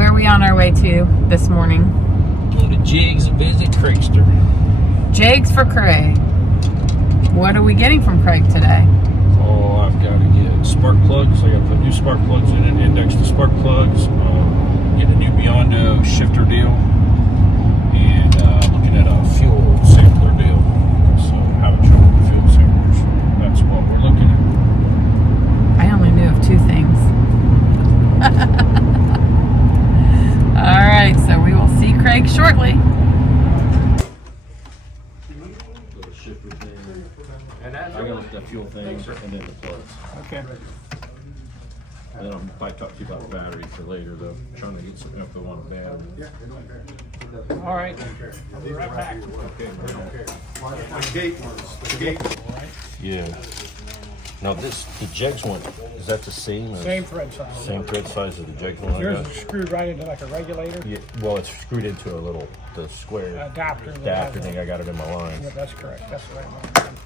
where are we on our way to this morning? Going to Jigs and visit Craigster. Jigs for Craig. What are we getting from Craig today? Oh, I've got to get spark plugs. I got to put new spark plugs in and index the spark plugs. Get a new Biondo shifter deal. And looking at a fuel sampler deal. So how to trouble the fuel samplers. That's what we're looking at. I only knew of two things. All right, so we will see Craig shortly. Little shifter thing. And I got the fuel thing and then the plugs. Okay. And then I'll probably talk to you about the battery for later, though. Trying to get something up on the battery. All right. I'll be right back. Okay. Yeah. Now the Jegs one, is that the same? Same thread size. Same thread size as the Jegs one? Yours is screwed right into like a regulator. Yeah, well, it's screwed into the square Adapter. adapter thing. I got it in my line. Yeah, that's correct. That's what I meant.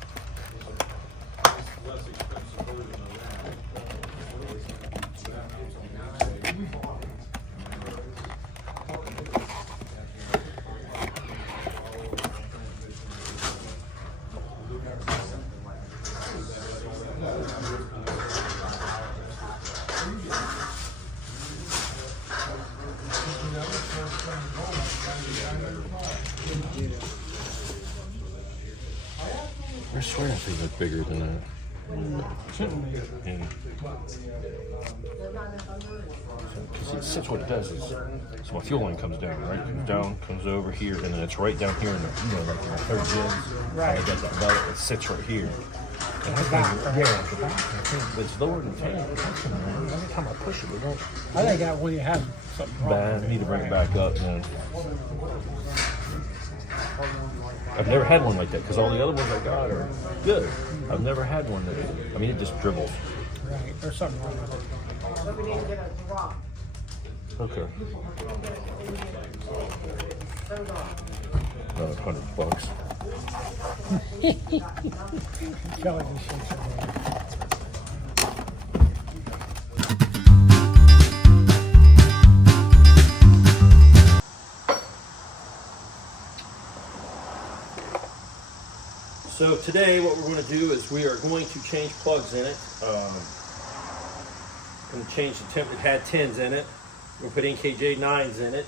I swear that thing looked bigger than that. Because that's what it does is, so my fuel line comes down, right? Comes down, comes over here, and then it's right down here in the, like in the third gen. Right. I got that belt, it sits right here. And it's lower than 10. Every time I push it, it won't. I think that when you have something wrong. I need to bring it back up, man. I've never had one like that because all the other ones I got are good. I've never had one that, I mean, it just dribbles. Right. There's something wrong with it. Okay. $100. Kelly just shakes her head. So today what we're going to do is we are going to change plugs in it. Going to change the temp. It had 10s in it. We'll put NKJ 9s in it.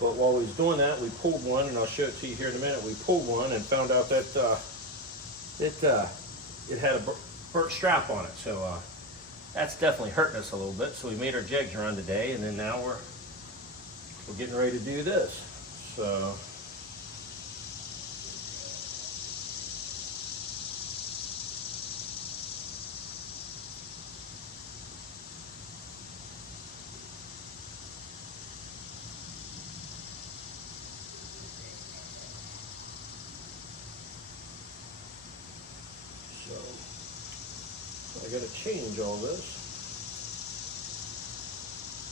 But while we was doing that, we pulled one, and I'll show it to you here in a minute. We pulled one and found out that it had a burnt strap on it. So that's definitely hurting us a little bit. So we made our jegs run today, and then now we're getting ready to do this. So. I got to change all this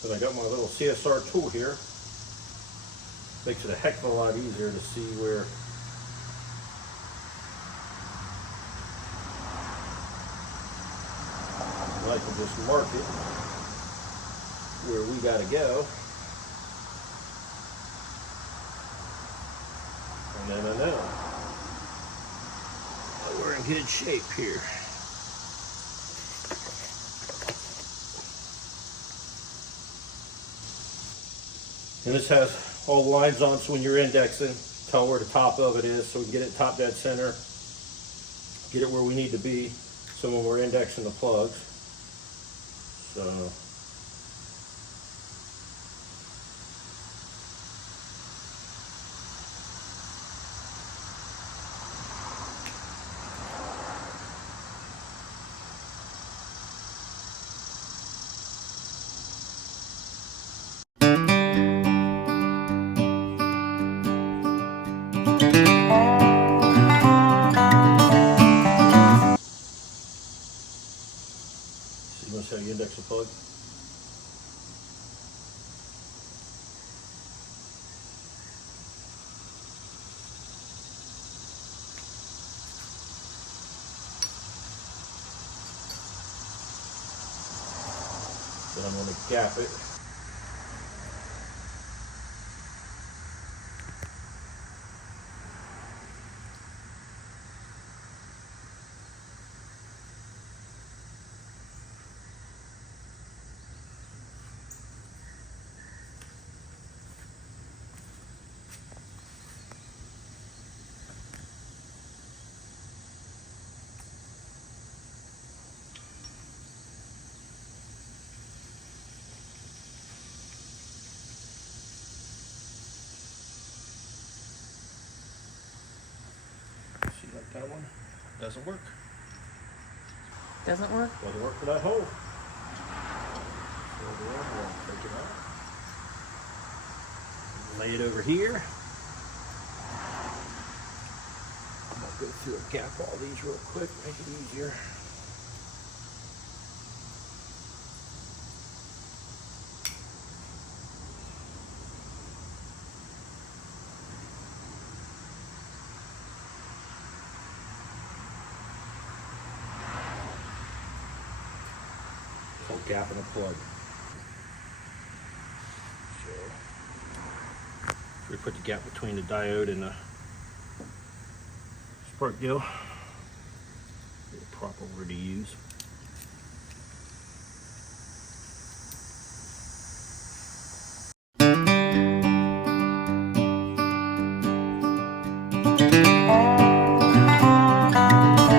because I got my little CSR tool here. Makes it a heck of a lot easier to see where I can just mark it where we got to go, and then I know we're in good shape here. And this has all the lines on, so when you're indexing, tell where the top of it is so we can get it top dead center, get it where we need to be, so when we're indexing the plugs. So. That's how you index a plug. Then I'm going to gap it. that one doesn't work. Doesn't work? Doesn't work for that hole. Take it out. Lay it over here. I'm gonna go through and gap all these real quick, make it easier. Called gap in the plug. So we put the gap between the diode and the spark gel. The proper word to use.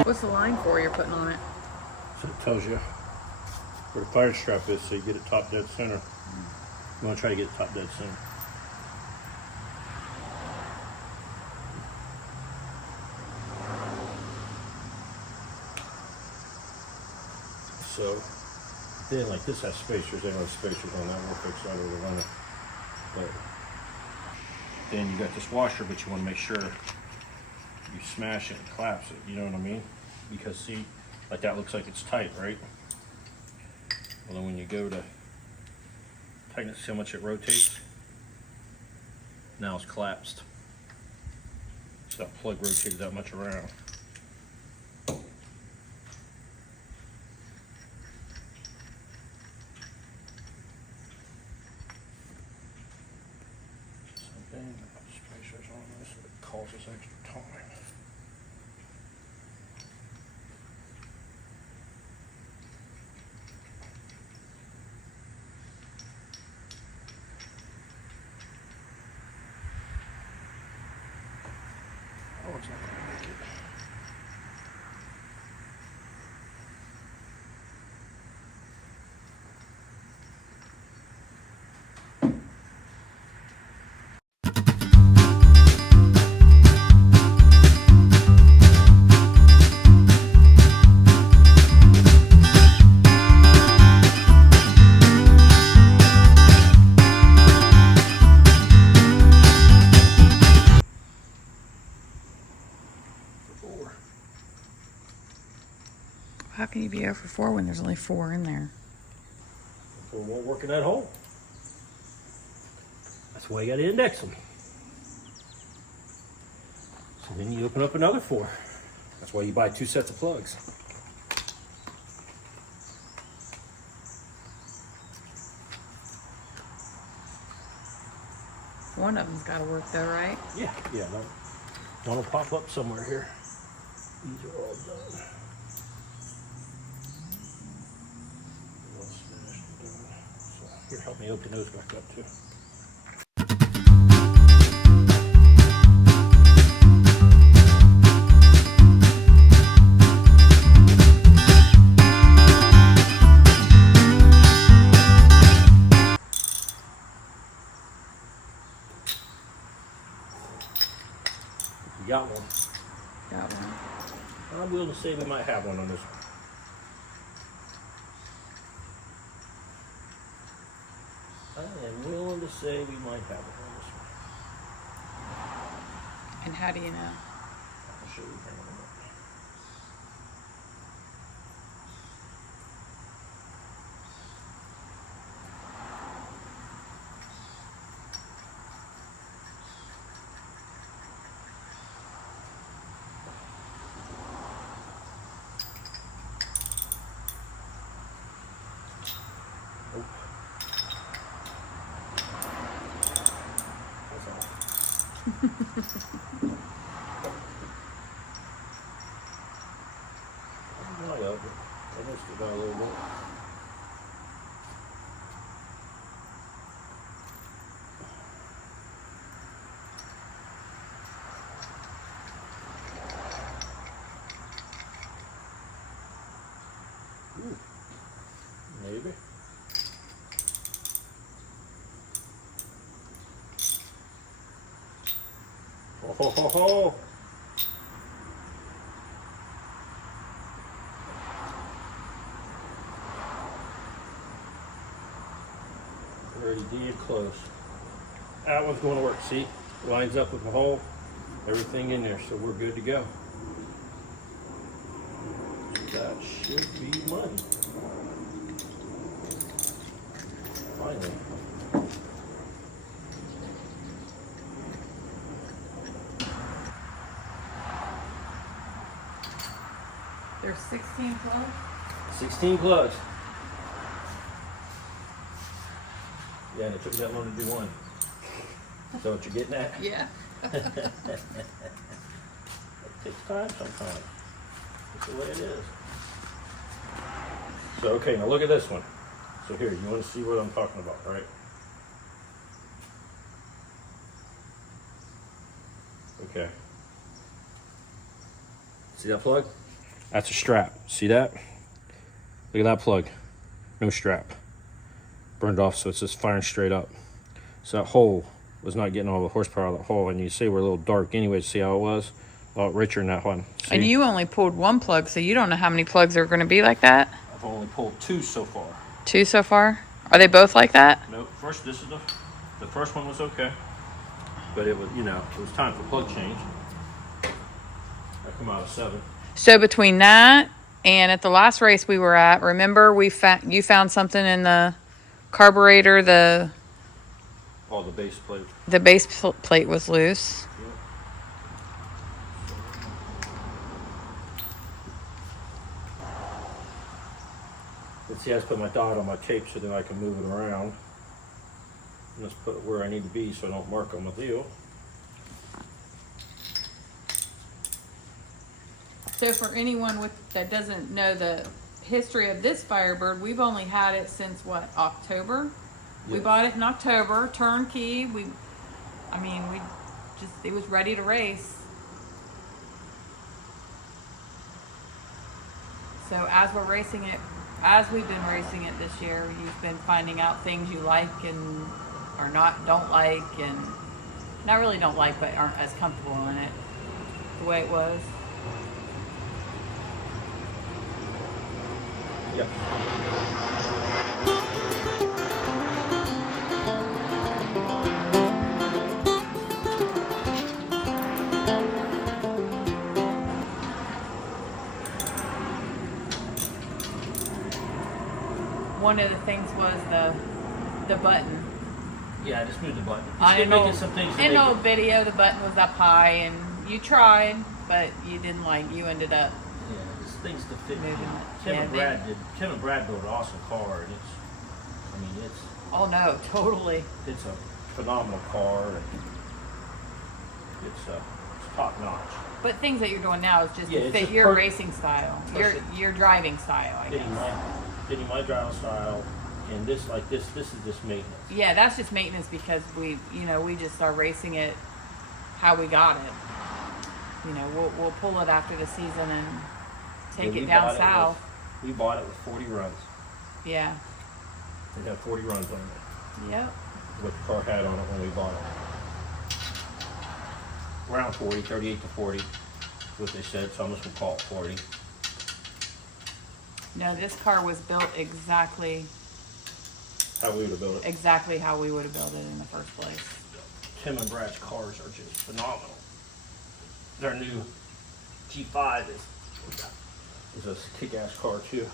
What's the line for you're putting on it? So it tells you where the fire strap is, so you get it top dead center. You want to try to get it top dead center. So then, like this has spacers. They don't have spacers on that. We'll fix that over on it. But then you got this washer, but you want to make sure you smash it and collapse it. You know what I mean? Because see, like that looks like it's tight, right? Well, then when you go to tighten it, see how much it rotates? Now it's collapsed. So that plug rotated that much around. Something, spacers on this, it causes extra time. Oh, it's not gonna make it. How can you be over 4 when there's only 4 in there? So it won't work in that hole. That's why you gotta index them. So then you open up another 4. That's why you buy 2 sets of plugs. One of them's got to work though, right? Yeah, one will pop up somewhere here. These are all done. So here, help me open those back up too. You got one. Got one. I'm willing to say we might have one on this one. I am willing to say we might have one on this one. And how do you know? I'll show you here in a minute. Nope. That's all. I know, but I missed it by a little bit. Ooh, maybe. Ho ho ho ho! Pretty damn close. That one's going to work. See, lines up with the hole, everything in there, so we're good to go. That should be money. Finally. There's 16 plugs. 16 plugs. Yeah, and it took me that long to do one. Is that what you're getting at? Yeah. It takes time sometimes. That's the way it is. So, okay, now look at this one. So here, you want to see what I'm talking about, right? Okay. See that plug? That's a strap. See that? Look at that plug. No strap. Burned off, so it's just firing straight up. So that hole was not getting all the horsepower out of the hole, and you see we're a little dark anyway. See how it was? A lot richer in that one. See? And you only pulled one plug, so you don't know how many plugs are going to be like that? I've only pulled 2 so far. 2 so far? Are they both like that? Nope. First, this is the first one was okay, but it was, you know, it was time for plug change. I come out of 7. So between that and at the last race we were at, remember you found something in the carburetor, the base plate. The base plate was loose. Yep. Let's see, I just put my dot on my tape so that I can move it around. And just put it where I need to be so I don't mark on my wheel. So for anyone that doesn't know the history of this Firebird, we've only had it since what, October? We Yes. bought it in October, turnkey. It was ready to race. So as we've been racing it this year, you've been finding out things you like and don't like, and not really don't like, but aren't as comfortable in it the way it was. Yep. One of the things was the button. Yeah, I just moved the button. In making some things to the make old it. video, the button was up high, and you tried, but you didn't you ended up. Yeah, just things to fit. Moving it. Kim and Brad built an awesome car, and it's Oh no, totally. it's a phenomenal car, and it's top notch. But things that you're doing now is just Yeah, to it's fit just your racing style, perfect. your driving style, I guess. Getting my driving style, and this is just maintenance. Yeah, that's just maintenance because we just start racing it how we got it. We'll pull it after the season and take Yeah, it down south. We bought it with 40 runs. Yeah. It had 40 runs on it. Yep. What the car had on it when we bought it. Around 40, 38 to 40, what they said, so I'm just going to call it 40. No, this car was built exactly How we would have built it. exactly how we would have built it in the first place. Tim and Brad's cars are just phenomenal. Their new G5 is a kick-ass car too.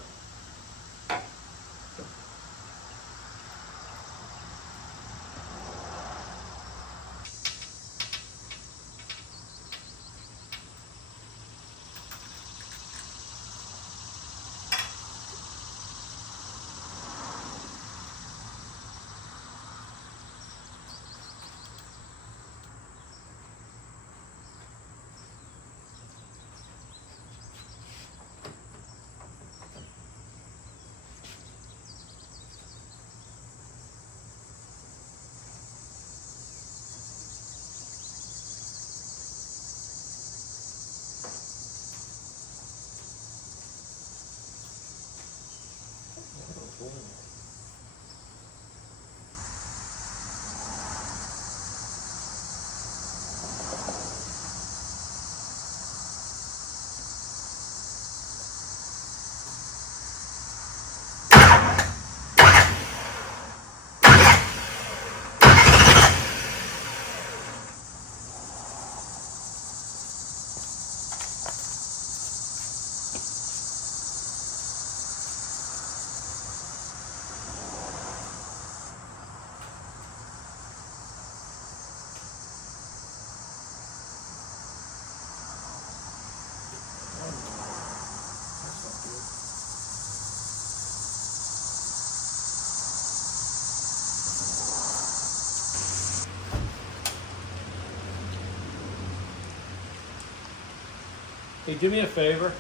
Hey, do me a favor.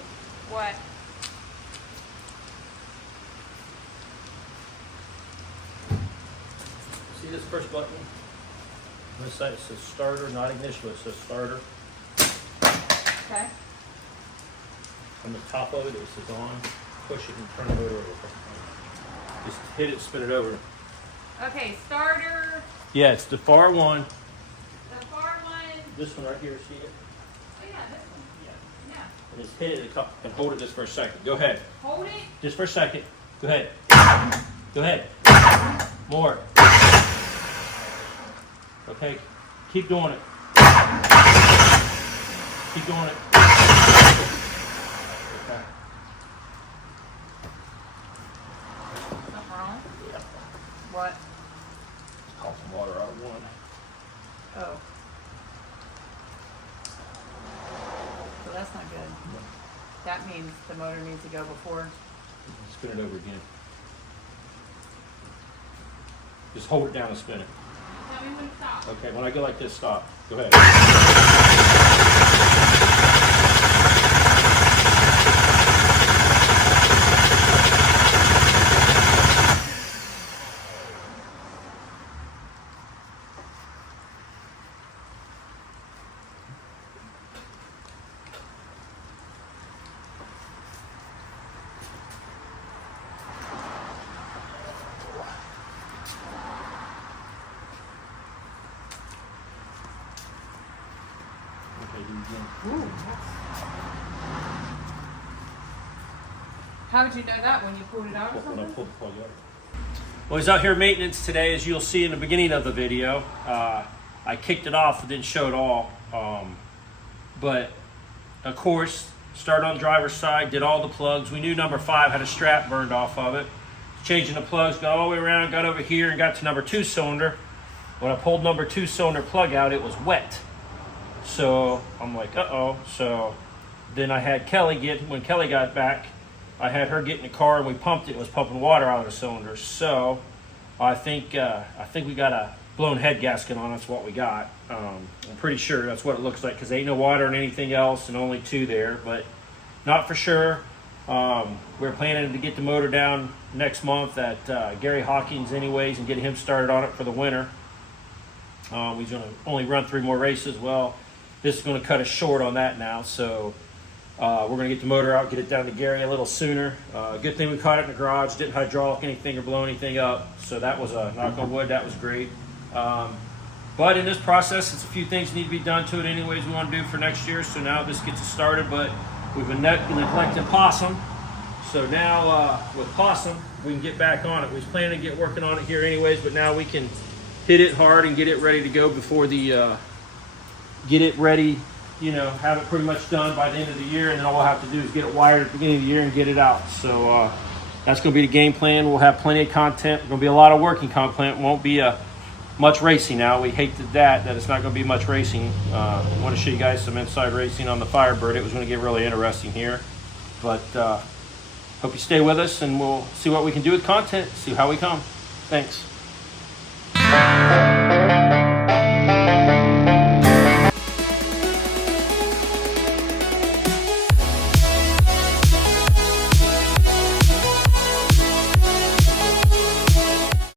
What? See this first button? On this side it says starter, not ignition, but it says starter. Okay. On the top of it, it says on. Push it and turn the motor over. Just hit it, spin it over. Okay, starter. Yeah, it's the far one. The far one. This one right here, see it? Oh yeah, this one. Yeah. Yeah. And just hit it and hold it just for a second. Go ahead. Hold it. Just for a second. Go ahead. Go ahead. More. Okay. Keep doing it. Keep doing it. Okay. Something wrong? Yeah. What? Call some water out of one. Oh. So that's not good. That means the motor needs to go before. Spin it over again. Just hold it down and spin it. Tell me when to stop. Okay, when I go like this, stop. Go ahead. Okay, do it again. Ooh. How would you know that when you pulled it out or When I something? pull the plug out. Well, he's out here maintenance today, as you'll see in the beginning of the video. I kicked it off, didn't show it all. But, of course, started on the driver's side, did all the plugs. We knew number 5 had a strap burned off of it. Changing the plugs, got all the way around, got over here, and got to number 2 cylinder. When I pulled number 2 cylinder plug out, it was wet. So I'm like, uh-oh. So then I had Kelly when Kelly got back, I had her get in the car and we pumped it. It was pumping water out of the cylinders. So I think we got a blown head gasket on. That's what we got. I'm pretty sure that's what it looks like because there ain't no water in anything else and only 2 there, but not for sure. We're planning to get the motor down next month at Gary Hawkins anyways and get him started on it for the winter. He's going to only run 3 more races. Well, this is going to cut us short on that now, so we're going to get the motor out, get it down to Gary a little sooner. Good thing we caught it in the garage, didn't hydraulic anything or blow anything up, so that was a knock on wood, that was great. But in this process, it's a few things need to be done to it anyways we want to do for next year, so now this gets us started, but we've been neglecting Possum, so now with Possum, we can get back on it. We was planning to get working on it here anyways, but now we can hit it hard and get it ready to go before the get it ready, you know, have it pretty much done by the end of the year, and then all we'll have to do is get it wired at the beginning of the year and get it out. So that's going to be the game plan. We'll have plenty of content. Going to be a lot of working content. Won't be much racing now. We hate that it's not going to be much racing. I want to show you guys some inside racing on the Firebird. It was going to get really interesting here, but hope you stay with us, and we'll see what we can do with content, see how we come. Thanks.